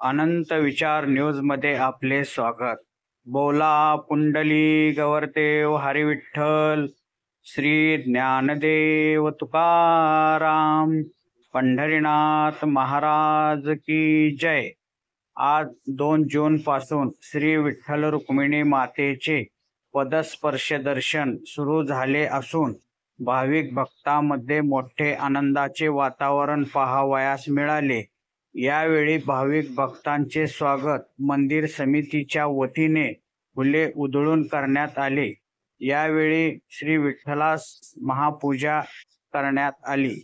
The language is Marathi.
अनंत विचार न्यूज मध्ये आपले स्वागत। बोला पुंडली गवरदेव हरी विठ्ठल, श्री ज्ञानदेव तुकाराम, पंढरीनाथ महाराज की जय। आज 2 जून पासून श्री विठ्ठल रुक्मिणी मातेचे पदस्पर्श दर्शन सुरू झाले असून भाविक भक्तांमध्ये मोठे आनंदाचे वातावरण पाहावयास मिळाले। यावेळी भाविक भक्तांचे स्वागत मंदिर समितीच्या वतीने फुले उधळून करण्यात आले। यावेळी श्री विठ्ठलास महापूजा करण्यात आली।